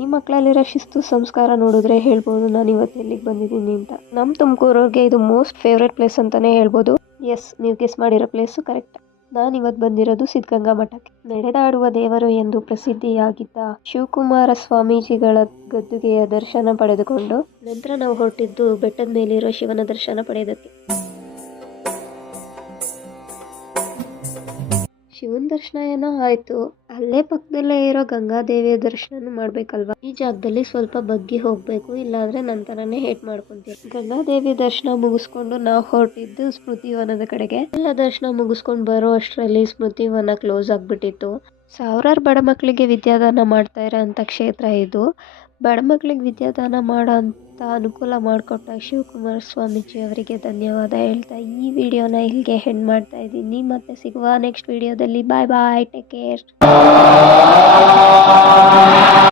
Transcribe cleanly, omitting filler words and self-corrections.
ಈ ಮಕ್ಕಳಲ್ಲಿರೋ ಶಿಸ್ತು ಸಂಸ್ಕಾರ ನೋಡಿದ್ರೆ ಹೇಳ್ಬೋದು ನಾನು ಇವತ್ತು ಎಲ್ಲಿಗೆ ಬಂದಿದ್ದೀನಿ ಅಂತ. ನಮ್ಮ ತುಮಕೂರವ್ರಿಗೆ ಇದು ಮೋಸ್ಟ್ ಫೇವ್ರೆಟ್ ಪ್ಲೇಸ್ ಅಂತಾನೆ ಹೇಳ್ಬೋದು. ಎಸ್, ನೀವು ಗೆಸ್ ಮಾಡಿರೋ ಪ್ಲೇಸು ಕರೆಕ್ಟ್. ನಾನು ಇವತ್ತು ಬಂದಿರೋದು ಸಿದ್ಧಗಂಗಾ ಮಠಕ್ಕೆ. ನಡೆದಾಡುವ ದೇವರು ಎಂದು ಪ್ರಸಿದ್ಧಿಯಾಗಿದ್ದ ಶಿವಕುಮಾರ ಸ್ವಾಮೀಜಿಗಳ ಗದ್ದುಗೆಯ ದರ್ಶನ ಪಡೆದುಕೊಂಡು ನಂತರ ನಾವು ಹೊರಟಿದ್ದು ಬೆಟ್ಟದ ಮೇಲಿರೋ ಶಿವನ ದರ್ಶನ ಪಡೆಯೋದಕ್ಕೆ. ಶಿವನ ದರ್ಶನ ಏನೋ ಆಯ್ತು, ಅಲ್ಲೇ ಪಕ್ಕದಲ್ಲೇ ಇರೋ ಗಂಗಾದೇವಿಯ ದರ್ಶನ ಮಾಡ್ಬೇಕಲ್ವಾ. ಈ ಜಾಗದಲ್ಲಿ ಸ್ವಲ್ಪ ಬಗ್ಗಿ ಹೋಗ್ಬೇಕು, ಇಲ್ಲಾಂದ್ರೆ ನಂತರನೇ ಹೇಟ್ ಮಾಡ್ಕೊಂತೀವಿ. ಗಂಗಾದೇವಿ ದರ್ಶನ ಮುಗಿಸ್ಕೊಂಡು ನಾವು ಹೊರಟಿದ್ದು ಸ್ಮೃತಿವನದ ಕಡೆಗೆ. ಎಲ್ಲ ದರ್ಶನ ಮುಗಿಸ್ಕೊಂಡು ಬರೋ ಅಷ್ಟರಲ್ಲಿ ಸ್ಮೃತಿವನ ಕ್ಲೋಸ್ ಆಗ್ಬಿಟ್ಟಿತ್ತು. ಸಾವಿರಾರು ಬಡ ಮಕ್ಕಳಿಗೆ ವಿದ್ಯಾದಾನ ಮಾಡ್ತಾ ಇರೋ ಅಂತ ಕ್ಷೇತ್ರ ಇದು. ಬಡ ಮಕ್ಕಳಿಗೆ ವಿದ್ಯಾದಾನ ಮಾಡೋ ಅಂತ ಅನುಕೂಲ ಮಾಡಿಕೊಟ್ಟ ಶಿವಕುಮಾರ ಸ್ವಾಮೀಜಿ ಅವರಿಗೆ ಧನ್ಯವಾದ ಹೇಳ್ತಾ ಈ ವಿಡಿಯೋನ ಇಲ್ಲಿಗೆ ಹೆಂಡ್ ಮಾಡ್ತಾ ಇದ್ದೀನಿ. ಮತ್ತೆ ಸಿಗುವ ನೆಕ್ಸ್ಟ್ ವಿಡಿಯೋದಲ್ಲಿ. ಬಾಯ್ ಬಾಯ್, ಟೇಕ್ ಕೇರ್.